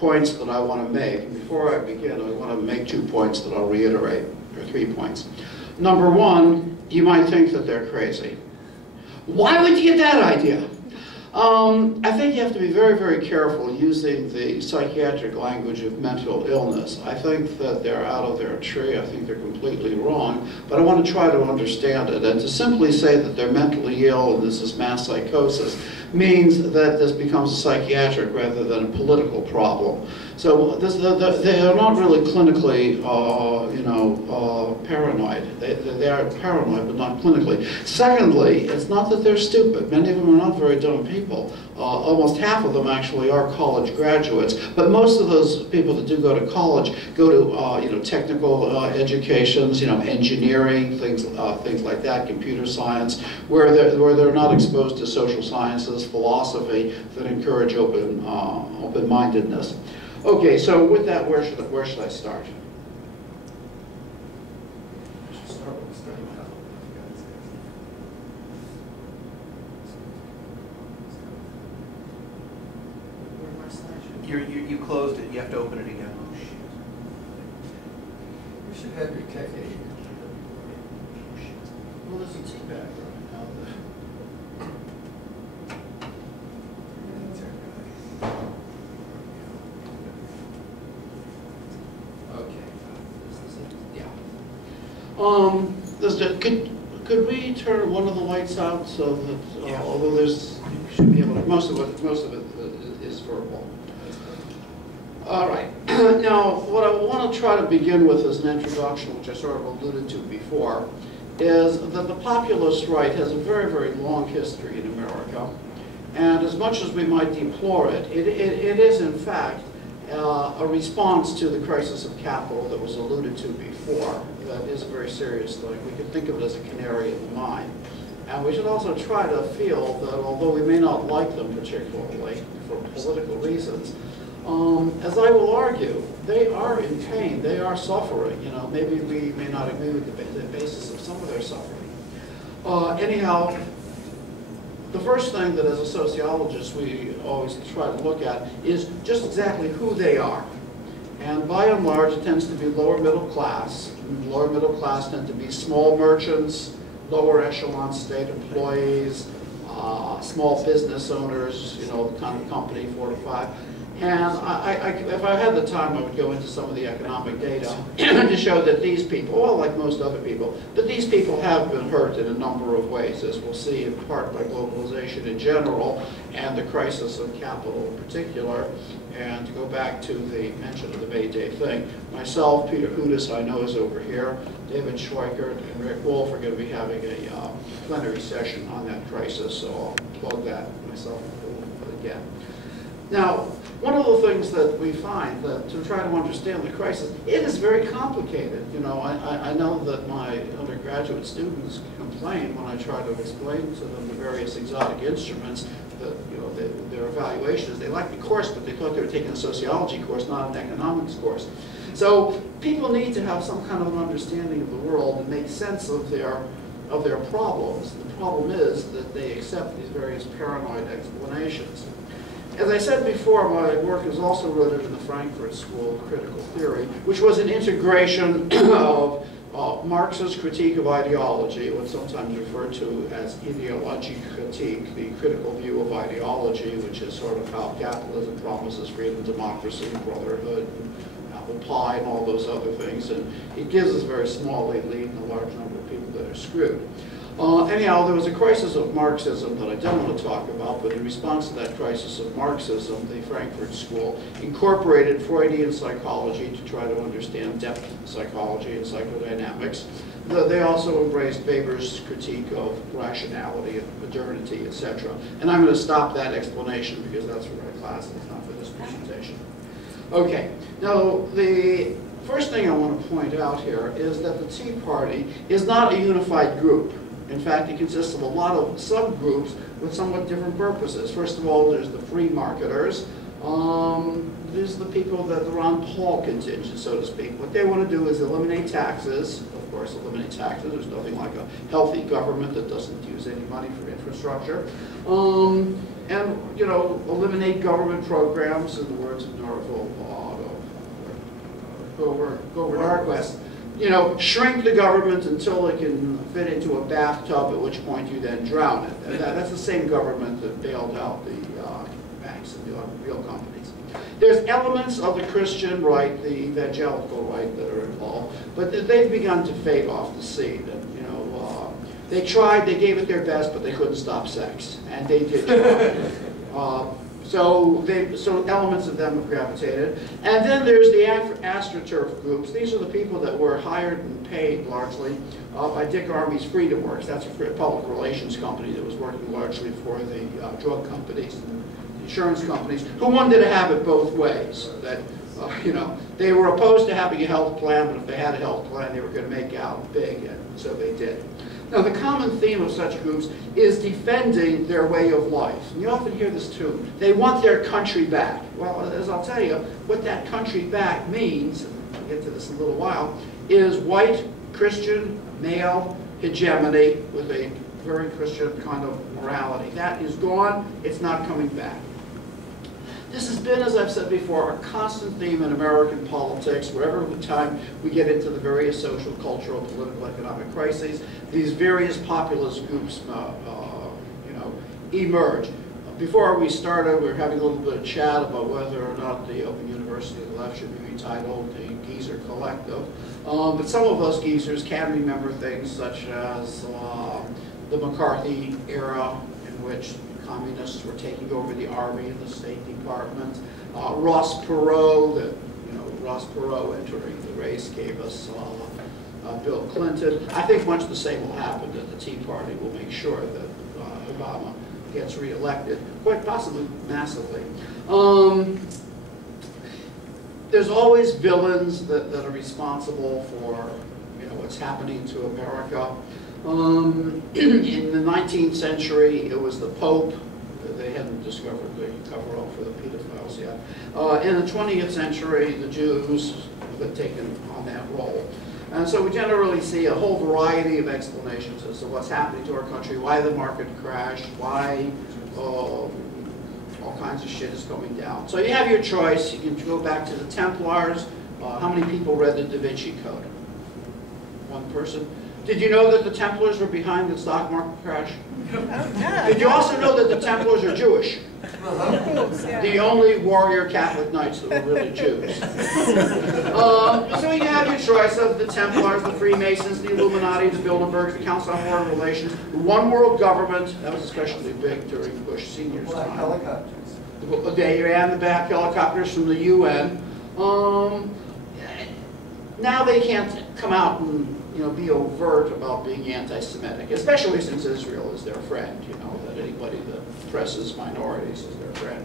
points that I want to make. And before I begin, I want to make 2 points that I'll reiterate, or 3 points. Number one, you might think that they're crazy. Why would you get that idea? I think you have to be very, very careful using the psychiatric language of mental illness. I think that they're out of their tree. I think they're completely wrong. But I want to try to understand it. And to simply say that they're mentally ill and this is mass psychosis means that this becomes a psychiatric rather than a political problem. So they are not really clinically, paranoid. They are paranoid, but not clinically. Secondly, it's not that they're stupid. Many of them are not very dumb people. Almost half of them actually are college graduates. But most of those people that do go to college go to technical educations, engineering, things like that, computer science, where they're not exposed to social sciences, philosophy that encourage open-mindedness. Okay, so with that, where should I start? You closed it. You have to open it again. You should have your technique. Well, there's a tea bag right now. Could we turn one of the lights out so that although you should be able to, most of it is verbal. All right. Now, what I want to try to begin with as an introduction, which I sort of alluded to before, is that the populist right has a very, very long history in America, and as much as we might deplore it, it is in fact a response to the crisis of capital that was alluded to before. That is a very serious thing. We could think of it as a canary in the mine. And we should also try to feel that although we may not like them particularly for political reasons, as I will argue, they are in pain, they are suffering. Maybe we may not agree with the basis of some of their suffering. Anyhow, the first thing that as a sociologist we always try to look at is just exactly who they are. And by and large, it tends to be lower middle class. Lower middle class tend to be small merchants, lower echelon state employees, small business owners, the kind of company, 4 to 5. And if I had the time, I would go into some of the economic data to show that these people, well, like most other people, that these people have been hurt in a number of ways, as we'll see in part by globalization in general and the crisis of capital in particular. And to go back to the mention of the May Day thing, myself, Peter Hudis, I know is over here, David Schweikert, and Rick Wolf are going to be having a plenary session on that crisis, so I'll plug that myself again. Now, one of the things that we find that to try to understand the crisis, it is very complicated. I know that my undergraduate students complain when I try to explain to them the various exotic instruments that, their evaluations. They like the course, but they thought they were taking a sociology course, not an economics course. So people need to have some kind of an understanding of the world and make sense of their problems. The problem is that they accept these various paranoid explanations. As I said before, my work is also rooted in the Frankfurt School of Critical Theory, which was an integration of Marx's critique of ideology, what's sometimes referred to as Ideologiekritik, the critical view of ideology, which is sort of how capitalism promises freedom, democracy, brotherhood, apple pie, and all those other things. And it gives us a very small elite and a large number of people that are screwed. Anyhow, there was a crisis of Marxism that I don't want to talk about, but in response to that crisis of Marxism, the Frankfurt School incorporated Freudian psychology to try to understand depth psychology and psychodynamics. They also embraced Weber's critique of rationality and modernity, etc. And I'm going to stop that explanation because that's for my class and it's not for this presentation. Okay, now the first thing I want to point out here is that the Tea Party is not a unified group. In fact, it consists of a lot of subgroups with somewhat different purposes. First of all, there's the free marketers. These are the people that the Ron Paul contingent, so to speak. What they want to do is eliminate taxes. Of course, eliminate taxes. There's nothing like a healthy government that doesn't use any money for infrastructure. and, you know, eliminate government programs, in the words of Norval, go over Norquist. You know, shrink the government until it can fit into a bathtub, at which point you then drown it. And that's the same government that bailed out the banks and the automobile companies. There's elements of the Christian right, the evangelical right that are involved, but they've begun to fade off the scene. And, you know, they tried, they gave it their best, but they couldn't stop sex, and they did try. So elements of them have gravitated. And then there's the AstroTurf groups. These are the people that were hired and paid largely by Dick Armey's Freedom Works. That's a public relations company that was working largely for the drug companies and insurance companies, who wanted to have it both ways. That, you know, they were opposed to having a health plan, but if they had a health plan, they were going to make out big, and so they did. Now, the common theme of such groups is defending their way of life. And you often hear this too. They want their country back. Well, as I'll tell you, what that country back means, and I'll get to this in a little while, is white, Christian, male hegemony with a very Christian kind of morality. That is gone. It's not coming back. This has been, as I've said before, a constant theme in American politics. Wherever time we get into the various social, cultural, political, economic crises, these various populist groups, you know, emerge. Before we started, we were having a little bit of chat about whether or not the Open University of the Left should be retitled the Geezer Collective. But some of us geezers can remember things such as the McCarthy era, in which communists were taking over the Army and the State Department. Ross Perot, Ross Perot entering the race gave us Bill Clinton. I think much the same will happen, that the Tea Party will make sure that Obama gets reelected, quite possibly massively. There's always villains that are responsible for, you know, what's happening to America. In the 19th century, it was the Pope. They hadn't discovered the cover-up for the pedophiles yet. In the 20th century, the Jews have taken on that role. And so we generally see a whole variety of explanations as to what's happening to our country, why the market crashed, why all kinds of shit is going down. So you have your choice. You can go back to the Templars. How many people read the Da Vinci Code? One person. Did you know that the Templars were behind the stock market crash? Oh, yeah. Did you also know that the Templars are Jewish? The only warrior Catholic knights that were really Jews. So you have your choice of the Templars, the Freemasons, the Illuminati, the Bilderbergs, the Council on Foreign Relations, the one world government. That was especially big during Bush Sr.'s Black time. helicopters. They ran the back helicopters from the UN. Now they can't come out and, you know, be overt about being anti-Semitic, especially since Israel is their friend. You know, that anybody that oppresses minorities is their friend.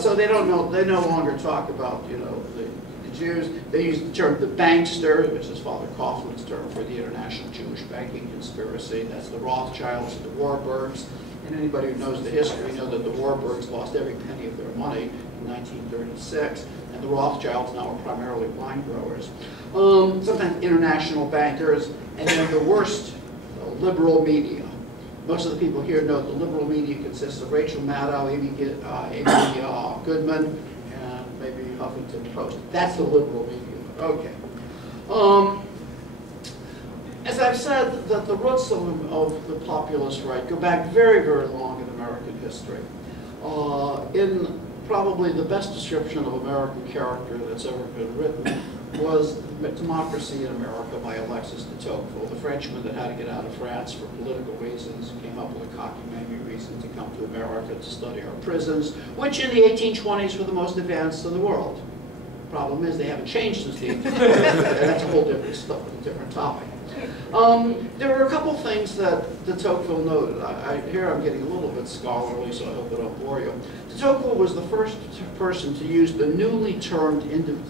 So they don't know. They no longer talk about, you know, the Jews. They use the term the bankster, which is Father Coughlin's term for the international Jewish banking conspiracy. That's the Rothschilds and the Warburgs. And anybody who knows the history know that the Warburgs lost every penny of their money in 1936, and the Rothschilds now are primarily wine growers. Sometimes international bankers, and then the worst, liberal media. Most of the people here know the liberal media consists of Rachel Maddow, Amy Goodman, and maybe Huffington Post. That's the liberal media. Okay. As I've said, that the roots of the populist right go back very, very long in American history. In probably the best description of American character that's ever been written was Democracy in America by Alexis de Tocqueville, the Frenchman that had to get out of France for political reasons, came up with a cockamamie reason to come to America to study our prisons, which in the 1820s were the most advanced in the world. The problem is they haven't changed since the 1820s. That's a whole different topic. There were a couple things that de Tocqueville noted. Here I'm getting a little bit scholarly, so I hope I don't bore you. De Tocqueville was the first person to use the newly termed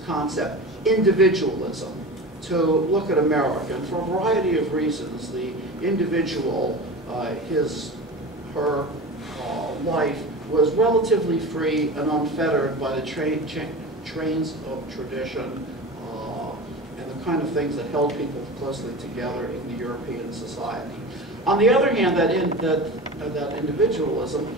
concept, individualism, to look at America. And for a variety of reasons, the individual, her life was relatively free and unfettered by the trains of tradition, kind of things that held people closely together in the European society. On the other hand, that individualism